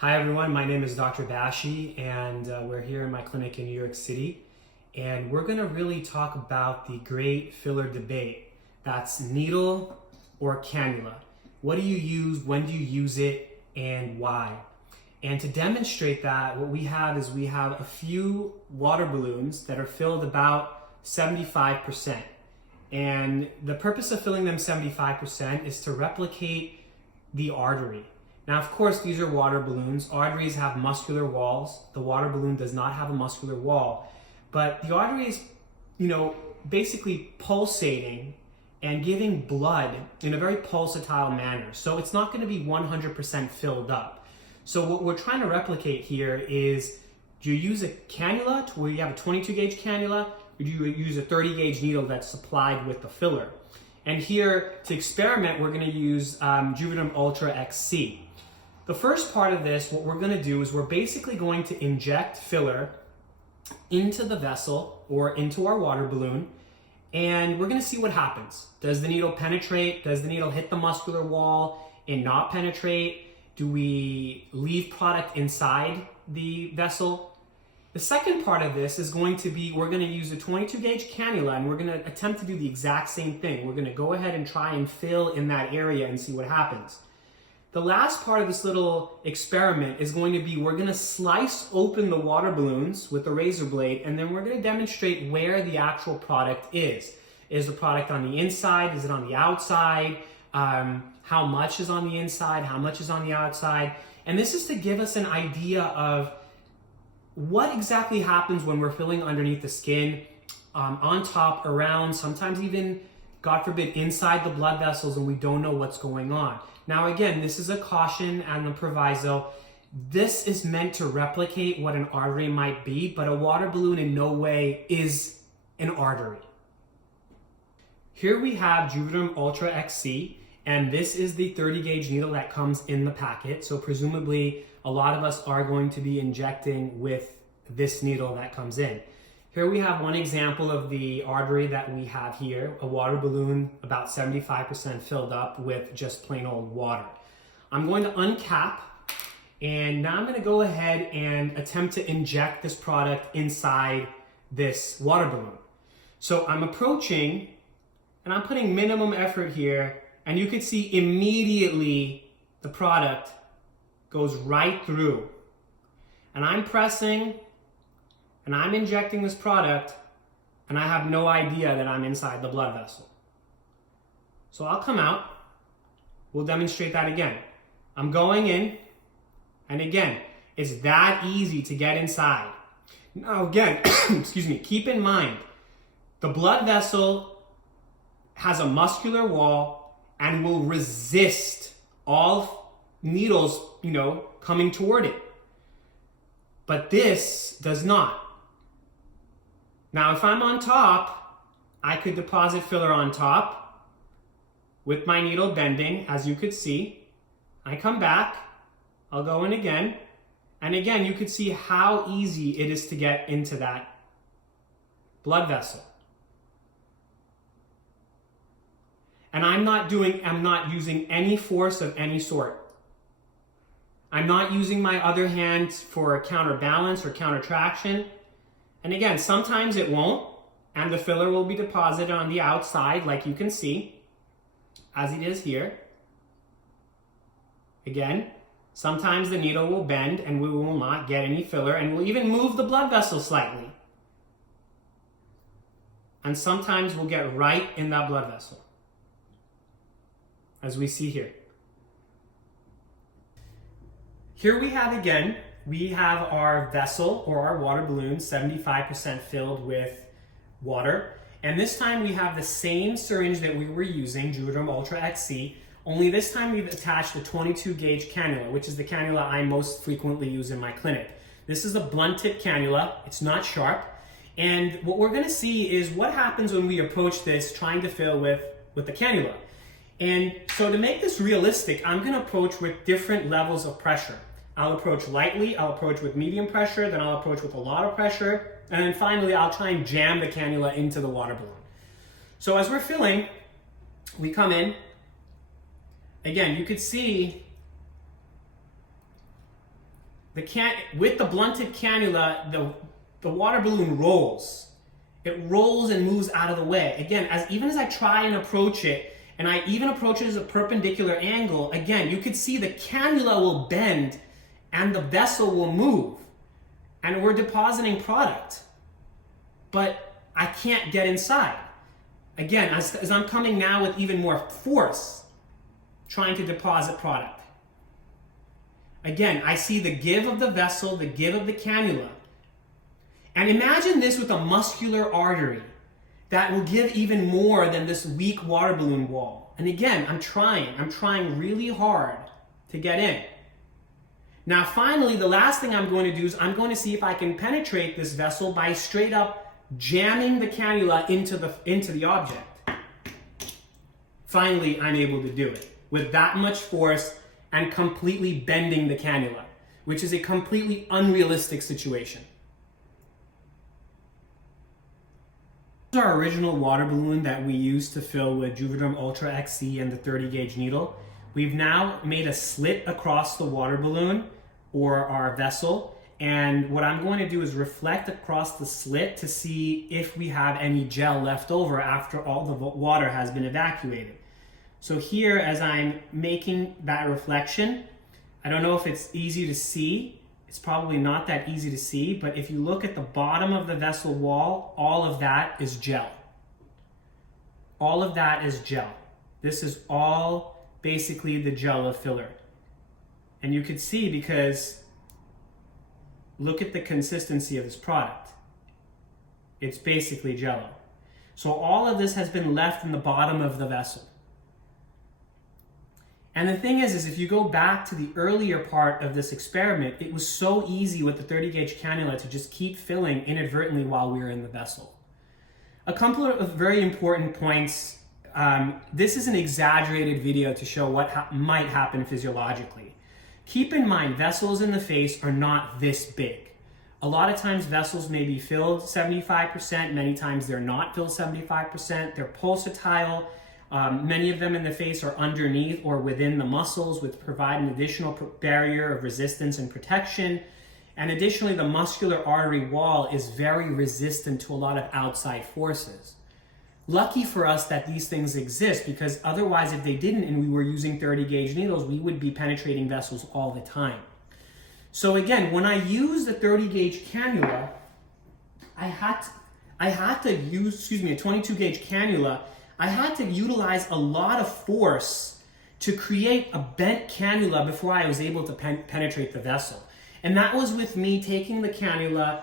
Hi everyone, my name is Dr. Bashi and we're here in my clinic in New York City, and we're going to really talk about the great filler debate. That's needle or cannula. What do you use, when do you use it, and why? And to demonstrate that, what we have is we have a few water balloons that are filled about 75%. And the purpose of filling them 75% is to replicate the artery. Now, of course, these are water balloons. Arteries have muscular walls. The water balloon does not have a muscular wall. But the artery is, basically pulsating and giving blood in a very pulsatile manner. So it's not going to be 100% filled up. So what we're trying to replicate here is, do you use a cannula to where you have a 22 gauge cannula, or do you use a 30 gauge needle that's supplied with the filler? And here, to experiment, we're going to use Juvederm Ultra XC. The first part of this, what we're going to do is we're basically going to inject filler into the vessel or into our water balloon, and we're going to see what happens. Does the needle penetrate? Does the needle hit the muscular wall and not penetrate? Do we leave product inside the vessel? The second part of this is going to be, we're going to use a 22 gauge cannula and we're going to attempt to do the exact same thing. We're going to go ahead and try and fill in that area and see what happens. The last part of this little experiment is going to be, we're going to slice open the water balloons with a razor blade, and then we're going to demonstrate where the actual product is. Is the product on the inside? Is it on the outside? How much is on the inside? How much is on the outside? And this is to give us an idea of what exactly happens when we're filling underneath the skin, on top, around, sometimes even, God forbid, inside the blood vessels, and we don't know what's going on. Now again, this is a caution and a proviso. This is meant to replicate what an artery might be, but a water balloon in no way is an artery. Here we have Juvederm Ultra XC, and this is the 30 gauge needle that comes in the packet. So presumably a lot of us are going to be injecting with this needle that comes in. Here we have one example of the artery that we have here, a water balloon about 75% filled up with just plain old water. I'm going to uncap, and now I'm going to go ahead and attempt to inject this product inside this water balloon. So I'm approaching, and I'm putting minimum effort here, and you can see immediately the product goes right through. And I'm pressing, and I'm injecting this product, and I have no idea that I'm inside the blood vessel. So I'll come out. We'll demonstrate that again. I'm going in, and again, it's that easy to get inside. Now again, excuse me, keep in mind, the blood vessel has a muscular wall and will resist all needles, coming toward it. But this does not. Now, if I'm on top, I could deposit filler on top with my needle bending, as you could see. I come back, I'll go in again, and again, you could see how easy it is to get into that blood vessel. And I'm not using any force of any sort. I'm not using my other hand for counterbalance or countertraction. And again, sometimes it won't, and the filler will be deposited on the outside, like you can see, as it is here. Again, sometimes the needle will bend and we will not get any filler, and we'll even move the blood vessel slightly. And sometimes we'll get right in that blood vessel, as we see here. Here we have again, we have our vessel or our water balloon 75% filled with water. And this time we have the same syringe that we were using, Juvederm Ultra XC, only this time we've attached a 22 gauge cannula, which is the cannula I most frequently use in my clinic. This is a blunt tip cannula, it's not sharp. And what we're gonna see is what happens when we approach this trying to fill with the cannula. And so to make this realistic, I'm gonna approach with different levels of pressure. I'll approach lightly, I'll approach with medium pressure, then I'll approach with a lot of pressure, and then finally I'll try and jam the cannula into the water balloon. So as we're filling, we come in. Again, you could see with the blunted cannula, the water balloon rolls. It rolls and moves out of the way. Again, even as I try and approach it, and I even approach it as a perpendicular angle, again, you could see the cannula will bend and the vessel will move. And we're depositing product. But I can't get inside. Again, as I'm coming now with even more force, trying to deposit product. Again, I see the give of the vessel, the give of the cannula. And imagine this with a muscular artery that will give even more than this weak water balloon wall. And again, I'm trying really hard to get in. Now finally, the last thing I'm going to do is I'm going to see if I can penetrate this vessel by straight up jamming the cannula into the object. Finally, I'm able to do it with that much force and completely bending the cannula, which is a completely unrealistic situation. This is our original water balloon that we used to fill with Juvederm Ultra XC and the 30 gauge needle. We've now made a slit across the water balloon or our vessel, and what I'm going to do is reflect across the slit to see if we have any gel left over after all the water has been evacuated. So here, as I'm making that reflection, I don't know if it's easy to see. It's probably not that easy to see, but if you look at the bottom of the vessel wall, all of that is gel. All of that is gel. This is all basically the gel of filler. And you could see because look at the consistency of this product. It's basically jello. So all of this has been left in the bottom of the vessel. And the thing is if you go back to the earlier part of this experiment, it was so easy with the 30 gauge cannula to just keep filling inadvertently while we were in the vessel. A couple of very important points. This is an exaggerated video to show what might happen physiologically. Keep in mind, vessels in the face are not this big. A lot of times vessels may be filled 75%, many times they're not filled 75%, they're pulsatile. Many of them in the face are underneath or within the muscles, which provide an additional barrier of resistance and protection. And additionally, the muscular artery wall is very resistant to a lot of outside forces. Lucky for us that these things exist, because otherwise if they didn't and we were using 30 gauge needles, we would be penetrating vessels all the time. So again, when I use the 30 gauge cannula, I had to use, a 22 gauge cannula. I had to utilize a lot of force to create a bent cannula before I was able to penetrate the vessel. And that was with me taking the cannula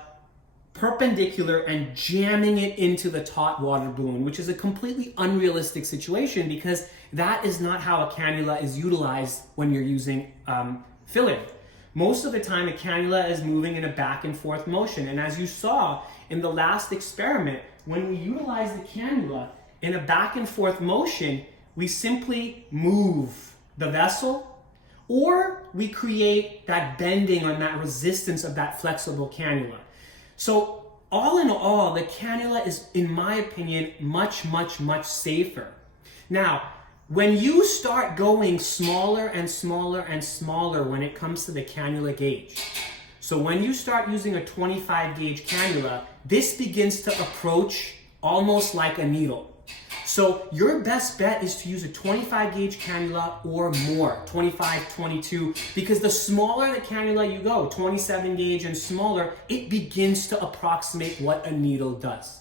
perpendicular and jamming it into the taut water balloon, which is a completely unrealistic situation because that is not how a cannula is utilized when you're using filling. Most of the time, a cannula is moving in a back and forth motion. And as you saw in the last experiment, when we utilize the cannula in a back and forth motion, we simply move the vessel or we create that bending and that resistance of that flexible cannula. So all in all, the cannula is, in my opinion, much, much, much safer. Now, when you start going smaller and smaller and smaller when it comes to the cannula gauge, so when you start using a 25 gauge cannula, this begins to approach almost like a needle. So your best bet is to use a 25 gauge cannula or more, 25, 22, because the smaller the cannula you go, 27 gauge and smaller, it begins to approximate what a needle does.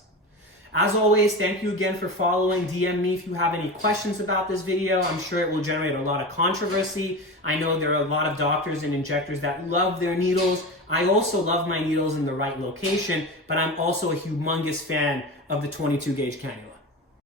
As always, thank you again for following. DM me if you have any questions about this video. I'm sure it will generate a lot of controversy. I know there are a lot of doctors and injectors that love their needles. I also love my needles in the right location, but I'm also a humongous fan of the 22 gauge cannula.